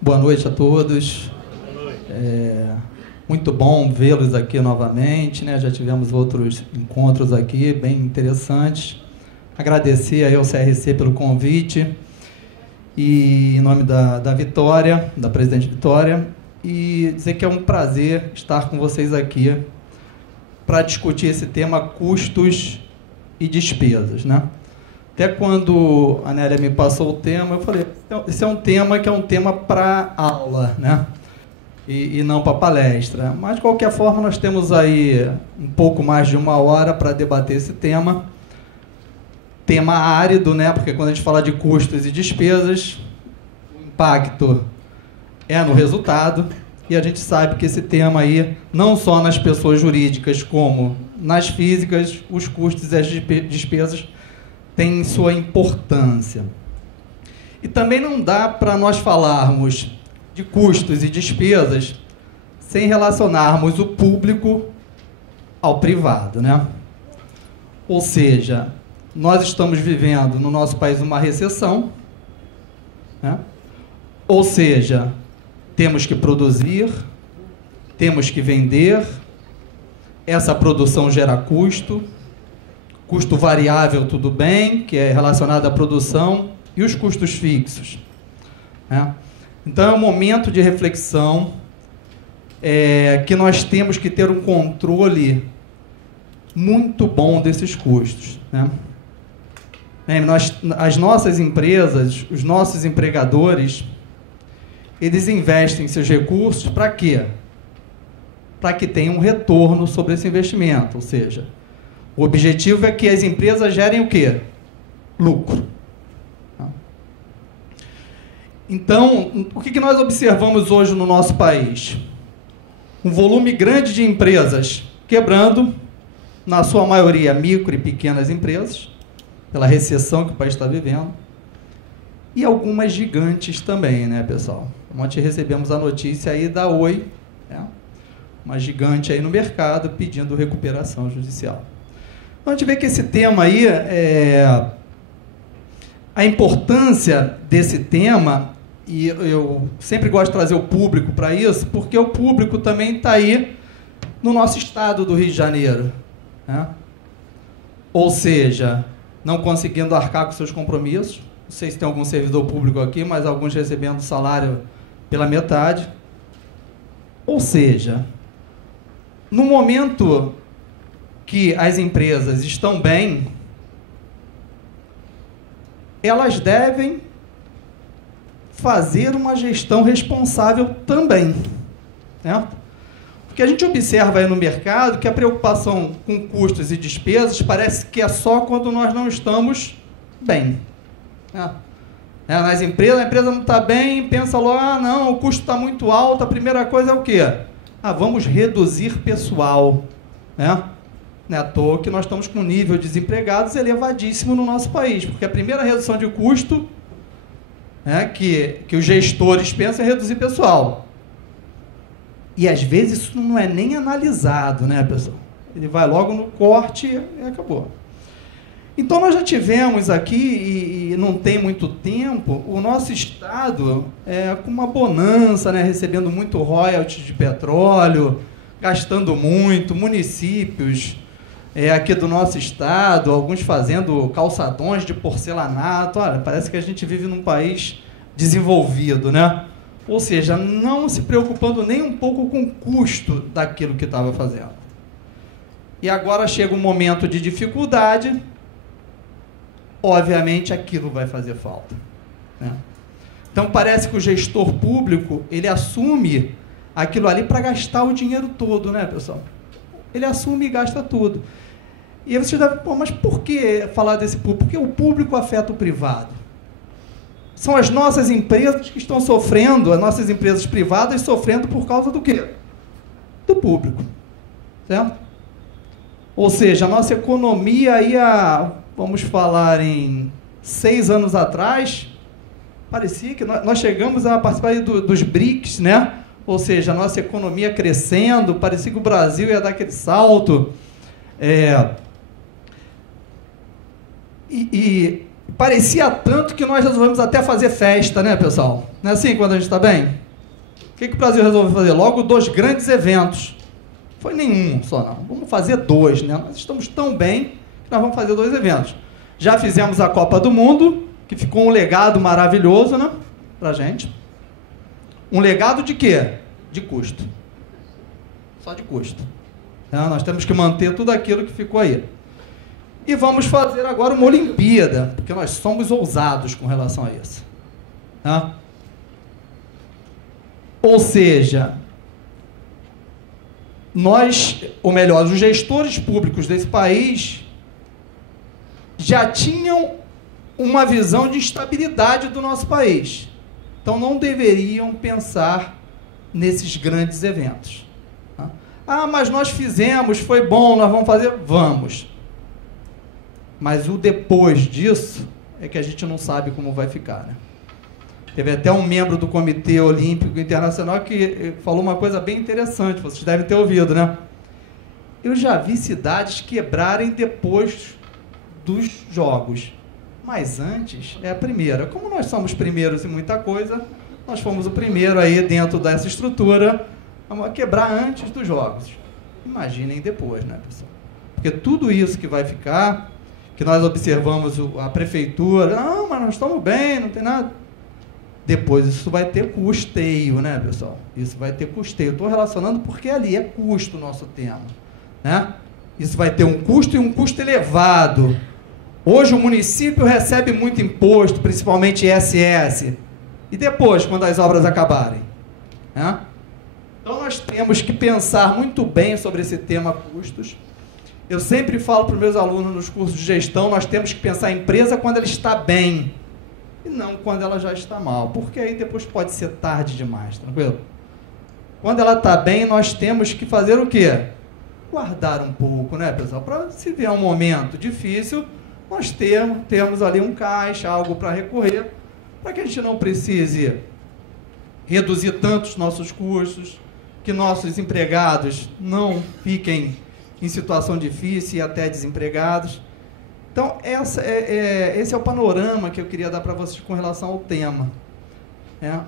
Boa noite a todos. Muito bom vê-los aqui novamente, né? Já tivemos outros encontros aqui bem interessantes. Agradecer aí ao CRC pelo convite e em nome da Vitória, da presidente Vitória, e dizer que é um prazer estar com vocês aqui para discutir esse tema custos e despesas, né? Até quando a Nélia me passou o tema, eu falei, esse é um tema que é um tema para aula, né? E não para palestra. Mas, de qualquer forma, nós temos aí um pouco mais de 1 hora para debater esse tema. Tema árido, né? Porque quando a gente fala de custos e despesas, o impacto é no resultado. E a gente sabe que esse tema aí, não só nas pessoas jurídicas, como nas físicas, os custos e as despesas têm sua importância. E também não dá para nós falarmos de custos e despesas sem relacionarmos o público ao privado, né? Ou seja, nós estamos vivendo no nosso país uma recessão, né? Ou seja, temos que produzir, temos que vender, essa produção gera custo variável, tudo bem, que é relacionado à produção, e os custos fixos, né? Então, é um momento de reflexão que nós temos que ter um controle muito bom desses custos, né? As nossas empresas, os nossos empregadores, eles investem seus recursos para quê? Para que tenha um retorno sobre esse investimento, ou seja, o objetivo é que as empresas gerem o quê? Lucro. Então, o que nós observamos hoje no nosso país? Um volume grande de empresas quebrando, na sua maioria micro e pequenas empresas, pela recessão que o país está vivendo, e algumas gigantes também, né, pessoal? Ontem recebemos a notícia aí da Oi, né? Uma gigante aí no mercado pedindo recuperação judicial. Então, a gente vê que esse tema aí, a importância desse tema, e eu sempre gosto de trazer o público para isso, porque o público também está aí no nosso estado do Rio de Janeiro, né? Ou seja, não conseguindo arcar com seus compromissos. Não sei se tem algum servidor público aqui, mas alguns recebendo salário pela metade. Ou seja, no momento que as empresas estão bem, elas devem fazer uma gestão responsável também, né? Porque a gente observa aí no mercado que a preocupação com custos e despesas parece que é só quando nós não estamos bem, né? Nas empresas, a empresa não está bem, pensa logo, não, o custo está muito alto, a primeira coisa é o quê? Vamos reduzir pessoal, né? Não é à toa que nós estamos com um nível de desempregados elevadíssimo no nosso país, porque a primeira redução de custo, né, que os gestores pensam é reduzir pessoal. E às vezes isso não é nem analisado, né, pessoal? Ele vai logo no corte e acabou. Então nós já tivemos aqui, e não tem muito tempo, o nosso estado com uma bonança, né, recebendo muito royalties de petróleo, gastando muito, municípios aqui do nosso estado, alguns fazendo calçadões de porcelanato. Olha, parece que a gente vive num país desenvolvido, né? Ou seja, não se preocupando nem um pouco com o custo daquilo que estava fazendo. E agora chega um momento de dificuldade, obviamente aquilo vai fazer falta, né? Então parece que o gestor público, ele assume aquilo ali para gastar o dinheiro todo, né, pessoal? Ele assume e gasta tudo. E aí você deve, mas por que falar desse público? Porque o público afeta o privado. São as nossas empresas que estão sofrendo, as nossas empresas privadas sofrendo por causa do quê? Do público, certo? Ou seja, a nossa economia aí, vamos falar em 6 anos atrás, parecia que nós chegamos a participar dos BRICS, né? Ou seja, a nossa economia crescendo, parecia que o Brasil ia dar aquele salto. Parecia tanto que nós resolvemos até fazer festa, né, pessoal? Não é assim quando a gente está bem? O que o Brasil resolveu fazer? Logo 2 grandes eventos. Foi nenhum só, não. Vamos fazer 2, né? Nós estamos tão bem que nós vamos fazer 2 eventos. Já fizemos a Copa do Mundo, que ficou um legado maravilhoso, né, pra gente. Um legado de quê? De custo. Só de custo. Nós temos que manter tudo aquilo que ficou aí. E vamos fazer agora uma Olimpíada, porque nós somos ousados com relação a isso. Ou seja, nós, ou melhor, os gestores públicos desse país já tinham uma visão de estabilidade do nosso país. Então não deveriam pensar nesses grandes eventos. Ah, mas nós fizemos, foi bom, nós vamos fazer? Vamos. Mas o depois disso é que a gente não sabe como vai ficar, né? Teve até um membro do Comitê Olímpico Internacional que falou uma coisa bem interessante, vocês devem ter ouvido, né? Eu já vi cidades quebrarem depois dos jogos, mas antes é a primeira. Como nós somos primeiros em muita coisa, nós fomos o primeiro aí dentro dessa estrutura a quebrar antes dos jogos. Imaginem depois, né, pessoal? Porque tudo isso que vai ficar, que nós observamos a prefeitura, não, mas nós estamos bem, não tem nada. Depois isso vai ter custeio, né, pessoal? Isso vai ter custeio. Estou relacionando porque ali é custo o nosso tema, né? Isso vai ter um custo e um custo elevado. Hoje o município recebe muito imposto, principalmente ISS. E depois, quando as obras acabarem? Né? Então nós temos que pensar muito bem sobre esse tema custos. Eu sempre falo para os meus alunos nos cursos de gestão, nós temos que pensar a empresa quando ela está bem e não quando ela já está mal, porque aí depois pode ser tarde demais, tranquilo? Quando ela está bem, nós temos que fazer o quê? Guardar um pouco, né, pessoal? Para se vier um momento difícil, nós temos ali um caixa, algo para recorrer, para que a gente não precise reduzir tanto os nossos custos, que nossos empregados não fiquem em situação difícil e até desempregados. Então, esse é o panorama que eu queria dar para vocês com relação ao tema.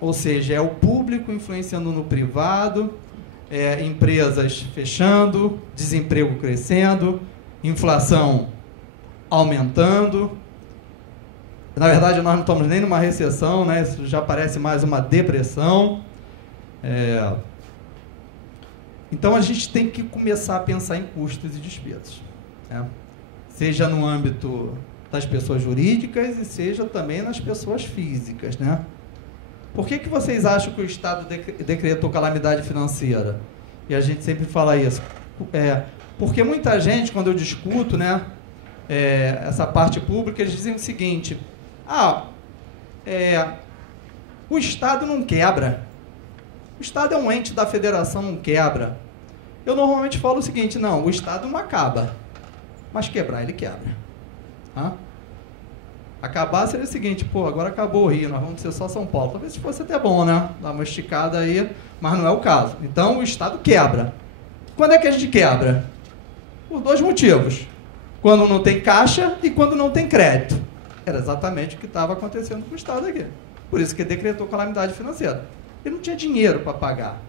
Ou seja, é o público influenciando no privado, empresas fechando, desemprego crescendo, inflação aumentando. Na verdade, nós não estamos nem numa recessão, né? Isso já parece mais uma depressão. Então, a gente tem que começar a pensar em custos e despesas, né? Seja no âmbito das pessoas jurídicas e seja também nas pessoas físicas, né? Por que vocês acham que o Estado decretou calamidade financeira? E a gente sempre fala isso. Porque muita gente, quando eu discuto, né, essa parte pública, eles dizem o seguinte: o Estado não quebra. O Estado é um ente da federação, não quebra. Eu normalmente falo o seguinte: não, o Estado não acaba, mas quebrar ele quebra. Acabar seria o seguinte: pô, agora acabou o Rio, nós vamos ser só São Paulo. Talvez fosse até bom, né? Dar uma esticada aí, mas não é o caso. Então o Estado quebra. Quando é que a gente quebra? Por 2 motivos: quando não tem caixa e quando não tem crédito. Era exatamente o que estava acontecendo com o Estado aqui. Por isso que decretou calamidade financeira. Ele não tinha dinheiro para pagar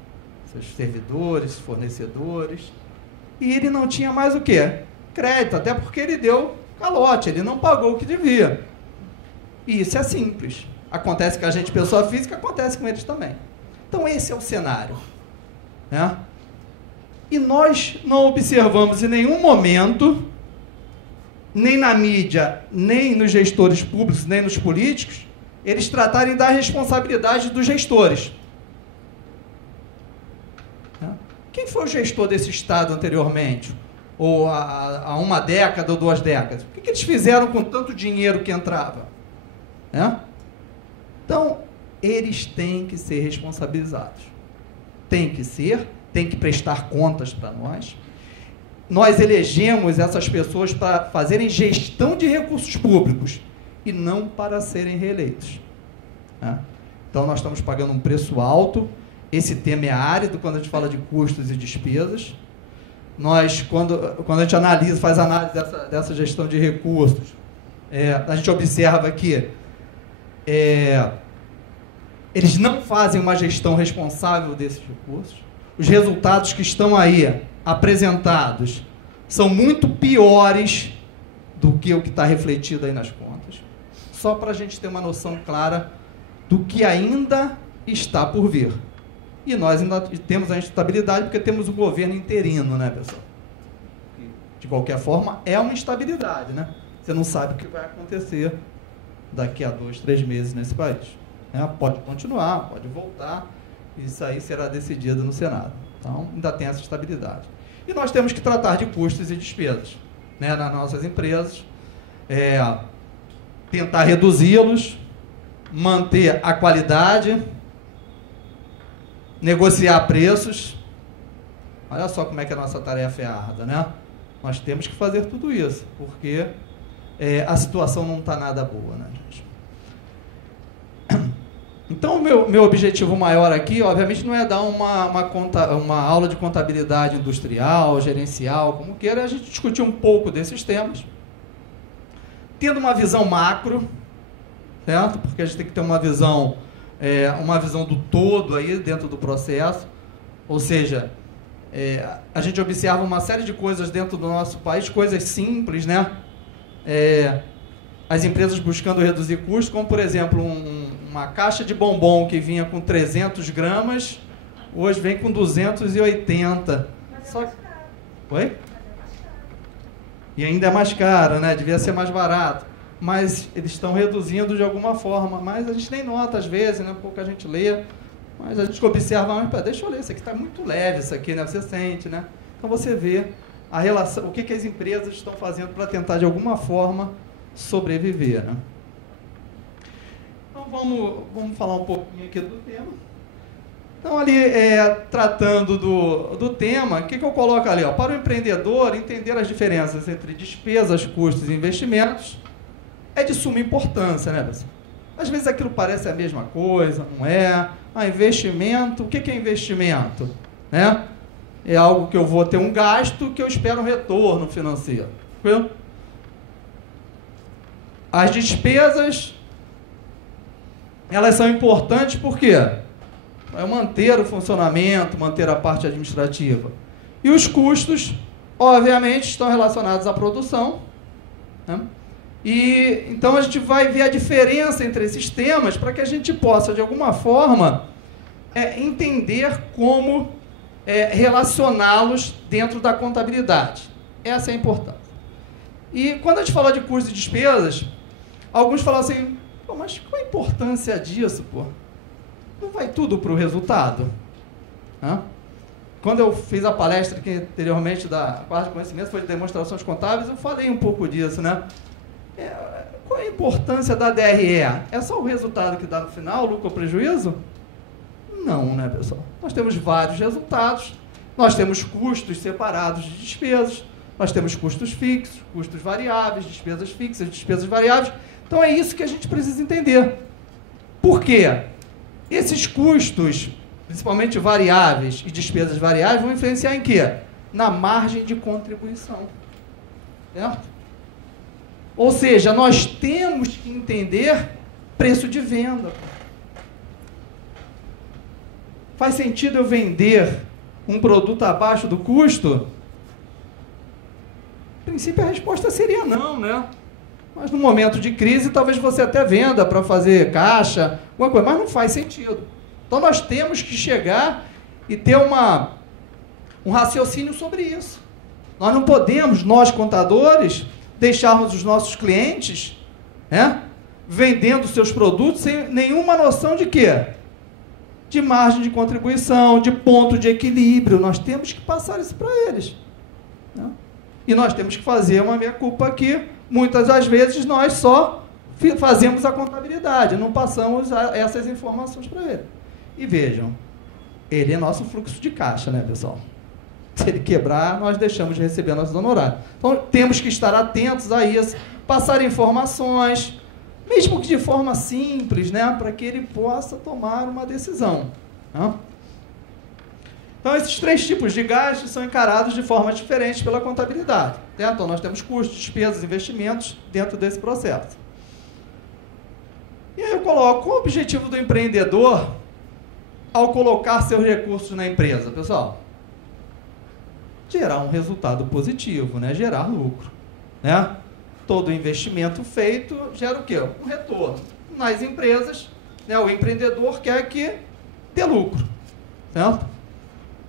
seus servidores, fornecedores, e ele não tinha mais o quê? Crédito, até porque ele deu calote, ele não pagou o que devia. E isso é simples. Acontece com a gente, pessoa física, acontece com eles também. Então esse é o cenário, né? E nós não observamos em nenhum momento, nem na mídia, nem nos gestores públicos, nem nos políticos, eles tratarem da responsabilidade dos gestores. Quem foi o gestor desse Estado anteriormente? Ou há 1 década ou 2 décadas? O que eles fizeram com tanto dinheiro que entrava? Então, eles têm que ser responsabilizados. Tem que prestar contas para nós. Nós elegemos essas pessoas para fazerem gestão de recursos públicos e não para serem reeleitos. Então, nós estamos pagando um preço alto. Esse tema é árido quando a gente fala de custos e despesas. Nós, quando a gente faz análise dessa gestão de recursos, a gente observa que eles não fazem uma gestão responsável desses recursos. Os resultados que estão aí apresentados são muito piores do que o que está refletido aí nas contas. Só para a gente ter uma noção clara do que ainda está por vir. E nós ainda temos a instabilidade porque temos um governo interino, né, pessoal? De qualquer forma, é uma instabilidade, né? Você não sabe o que vai acontecer daqui a 2, 3 meses nesse país. Pode continuar, pode voltar, isso aí será decidido no Senado. Então, ainda tem essa estabilidade. E nós temos que tratar de custos e despesas, né, nas nossas empresas, tentar reduzi-los, manter a qualidade, negociar preços. Olha só como é que a nossa tarefa é árdua, né? Nós temos que fazer tudo isso, porque a situação não está nada boa, né, gente? Então, o meu objetivo maior aqui, obviamente, não é dar uma aula de contabilidade industrial, gerencial, como queira, a gente discutir um pouco desses temas, tendo uma visão macro, certo? Porque a gente tem que ter uma visão do todo aí dentro do processo, ou seja, a gente observa uma série de coisas dentro do nosso país, coisas simples, né? As empresas buscando reduzir custos, como, por exemplo, uma caixa de bombom que vinha com 300 gramas, hoje vem com 280. Só... Oi? E ainda é mais caro, né? Devia ser mais barato. Mas eles estão reduzindo de alguma forma. Mas a gente nem nota às vezes, né? Pouca gente lê. Mas a gente observa, mas deixa eu ler, isso aqui está muito leve, isso aqui, né? Você sente, né? Então você vê a relação, o que as empresas estão fazendo para tentar, de alguma forma, sobreviver, né? Então vamos falar um pouquinho aqui do tema. Então ali, tratando do tema, o que eu coloco ali? Para o empreendedor, entender as diferenças entre despesas, custos e investimentos é de suma importância, né, pessoal? Às vezes aquilo parece a mesma coisa, não é? Investimento, o que é investimento? Né? É algo que eu vou ter um gasto que eu espero um retorno financeiro. Viu? As despesas, elas são importantes por quê? Para manter o funcionamento, manter a parte administrativa. E os custos, obviamente, estão relacionados à produção, né? E então a gente vai ver a diferença entre esses temas para que a gente possa, de alguma forma, entender como relacioná-los dentro da contabilidade. Essa é a importância. E quando a gente fala de custos e despesas, alguns falam assim, mas qual a importância disso, pô? Não vai tudo para o resultado? Hã? Quando eu fiz a palestra aqui anteriormente da parte de conhecimento, foi de demonstrações contábeis, eu falei um pouco disso, né? Qual a importância da DRE? É só o resultado que dá no final, lucro ou prejuízo? Não, né, pessoal? Nós temos vários resultados, nós temos custos separados de despesas, nós temos custos fixos, custos variáveis, despesas fixas, despesas variáveis. Então é isso que a gente precisa entender. Por quê? Esses custos, principalmente variáveis e despesas variáveis, vão influenciar em quê? Na margem de contribuição. Certo? Ou seja, nós temos que entender preço de venda. Faz sentido eu vender um produto abaixo do custo? A princípio a resposta seria não, né? Mas no momento de crise talvez você até venda para fazer caixa, alguma coisa, mas não faz sentido. Então nós temos que chegar e ter um raciocínio sobre isso. Nós não podemos, nós contadores, deixarmos os nossos clientes, né, vendendo seus produtos sem nenhuma noção de quê? De margem de contribuição, de ponto de equilíbrio. Nós temos que passar isso para eles, né? E nós temos que fazer uma meia-culpa aqui. Muitas das vezes nós só fazemos a contabilidade, não passamos essas informações para ele. E vejam, ele é nosso fluxo de caixa, né, pessoal? Se ele quebrar, nós deixamos de receber nossos honorários. Então, temos que estar atentos a isso, passar informações, mesmo que de forma simples, né, para que ele possa tomar uma decisão, né? Então, esses 3 tipos de gastos são encarados de forma diferente pela contabilidade. Certo? Então, nós temos custos, despesas, investimentos dentro desse processo. E aí eu coloco, qual o objetivo do empreendedor ao colocar seus recursos na empresa, pessoal? Gerar um resultado positivo, né? Gerar lucro, né? Todo investimento feito gera o quê? Um retorno. Nas empresas, né, o empreendedor quer que dê lucro, certo?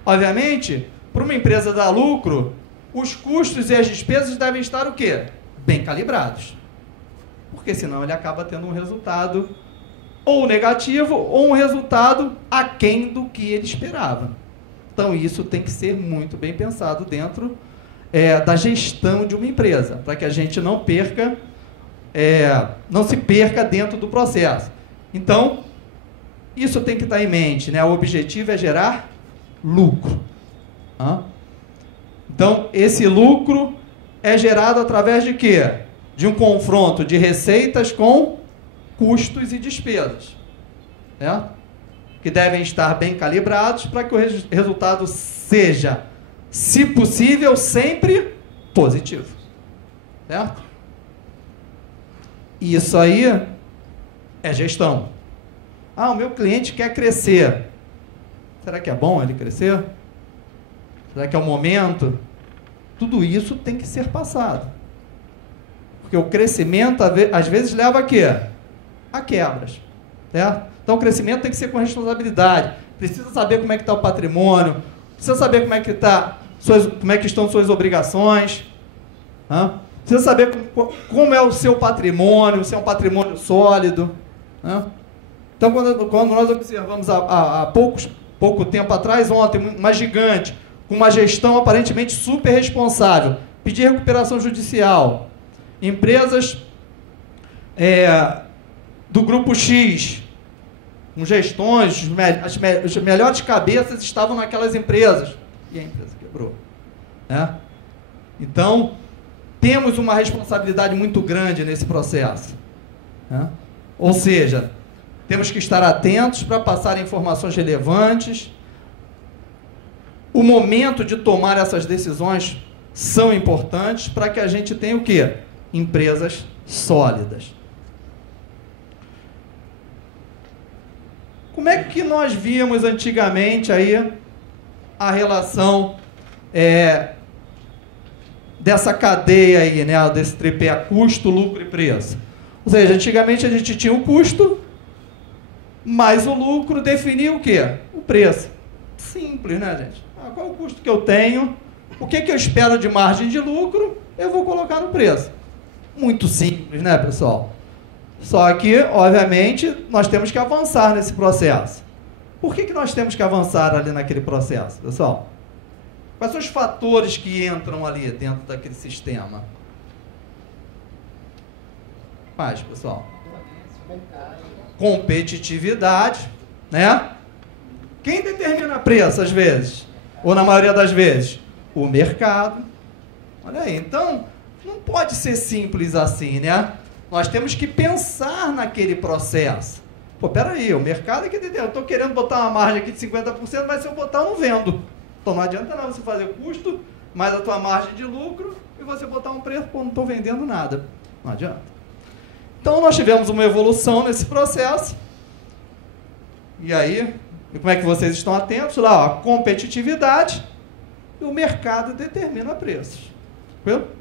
Obviamente, para uma empresa dar lucro, os custos e as despesas devem estar o quê? Bem calibrados. Porque senão ele acaba tendo um resultado ou negativo ou um resultado aquém do que ele esperava. Então isso tem que ser muito bem pensado dentro da gestão de uma empresa, para que a gente não perca, não se perca dentro do processo. Então, isso tem que estar em mente, né? O objetivo é gerar lucro. Então, esse lucro é gerado através de quê? De um confronto de receitas com custos e despesas, né? Que devem estar bem calibrados para que o resultado seja, se possível, sempre positivo, certo? Isso aí é gestão. O meu cliente quer crescer. Será que é bom ele crescer? Será que é o momento? Tudo isso tem que ser passado. Porque o crescimento, às vezes, leva a quê? A quebras, certo? Então, o crescimento tem que ser com responsabilidade. Precisa saber como é que está o patrimônio, precisa saber como é que estão suas obrigações, precisa saber como é o seu patrimônio, se é um patrimônio sólido. Então, quando nós observamos há pouco tempo atrás, ontem, uma gigante, com uma gestão aparentemente super responsável, pedir recuperação judicial, empresas do grupo X, com gestões, as melhores cabeças estavam naquelas empresas, e a empresa quebrou, né? Então, temos uma responsabilidade muito grande nesse processo, né? Ou seja, temos que estar atentos para passar informações relevantes. O momento de tomar essas decisões são importantes para que a gente tenha o quê? Empresas sólidas. Como é que nós víamos antigamente aí a relação dessa cadeia aí, né, desse tripé custo, lucro e preço? Ou seja, antigamente a gente tinha o custo, mas o lucro definia o quê? O preço. Simples, né, gente? Qual é o custo que eu tenho? O que eu espero de margem de lucro? Eu vou colocar no preço. Muito simples, né, pessoal? Só que, obviamente, nós temos que avançar nesse processo. Por que nós temos que avançar ali naquele processo, pessoal? Quais são os fatores que entram ali dentro daquele sistema? Quais, pessoal? Competitividade, né? Quem determina preço, às vezes? Ou na maioria das vezes? O mercado. Olha aí, então, não pode ser simples assim, né? Nós temos que pensar naquele processo. Pô, peraí, o mercado é que eu estou querendo botar uma margem aqui de 50%, mas se eu botar, eu não vendo. Então não adianta não você fazer custo, mais a tua margem de lucro, e você botar um preço, pô, não estou vendendo nada. Não adianta. Então nós tivemos uma evolução nesse processo. E aí, como é que vocês estão atentos? Lá, ó, competitividade, e o mercado determina preços. Tranquilo?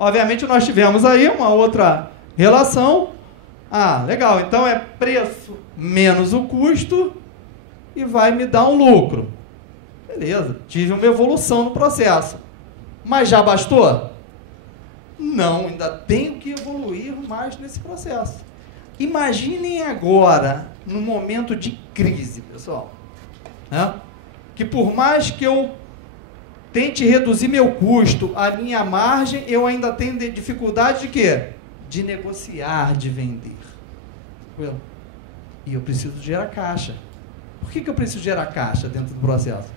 Obviamente, nós tivemos aí uma outra relação. Legal, então é preço menos o custo e vai me dar um lucro. Beleza, tive uma evolução no processo. Mas já bastou? Não, ainda tenho que evoluir mais nesse processo. Imaginem agora, no momento de crise, pessoal, né? Que por mais que eu tente reduzir meu custo, a minha margem, eu ainda tenho dificuldade de quê? De negociar, de vender. E eu preciso gerar caixa. Por que eu preciso gerar caixa dentro do processo?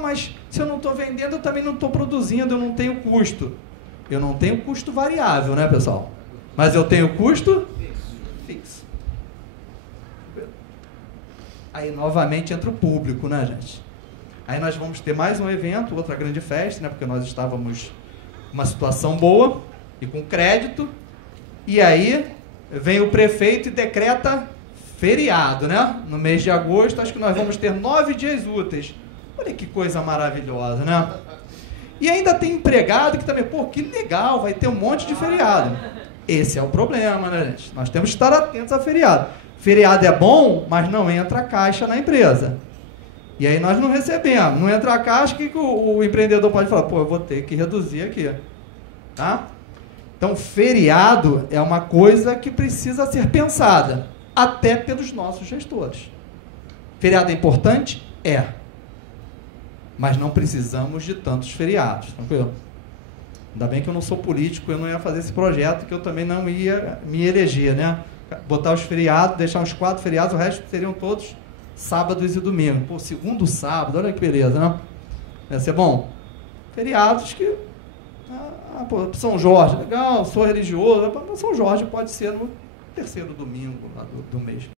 Mas se eu não estou vendendo, eu também não estou produzindo, eu não tenho custo. Eu não tenho custo variável, né, pessoal? Mas eu tenho custo fixo. Aí, novamente, entra o público, né, gente? Aí nós vamos ter mais um evento, outra grande festa, né? Porque nós estávamos numa situação boa e com crédito. E aí vem o prefeito e decreta feriado, né? No mês de agosto, acho que nós vamos ter 9 dias úteis. Olha que coisa maravilhosa, né? E ainda tem empregado que também, pô, que legal, vai ter um monte de feriado. Esse é o problema, né, gente? Nós temos que estar atentos a feriado. Feriado é bom, mas não entra caixa na empresa. E aí nós não recebemos. Não entra a caixa, o que o empreendedor pode falar? Pô, eu vou ter que reduzir aqui. Tá? Então, feriado é uma coisa que precisa ser pensada, até pelos nossos gestores. Feriado é importante? É. Mas não precisamos de tantos feriados, tranquilo? Ainda bem que eu não sou político, eu não ia fazer esse projeto, que eu também não ia me eleger, né? Botar os feriados, deixar uns 4 feriados, o resto seriam todos sábados e domingos. Pô, segundo sábado, olha que beleza, né? Ia ser bom. Feriados que... pô, São Jorge, legal, sou religioso, São Jorge pode ser no terceiro domingo do mês.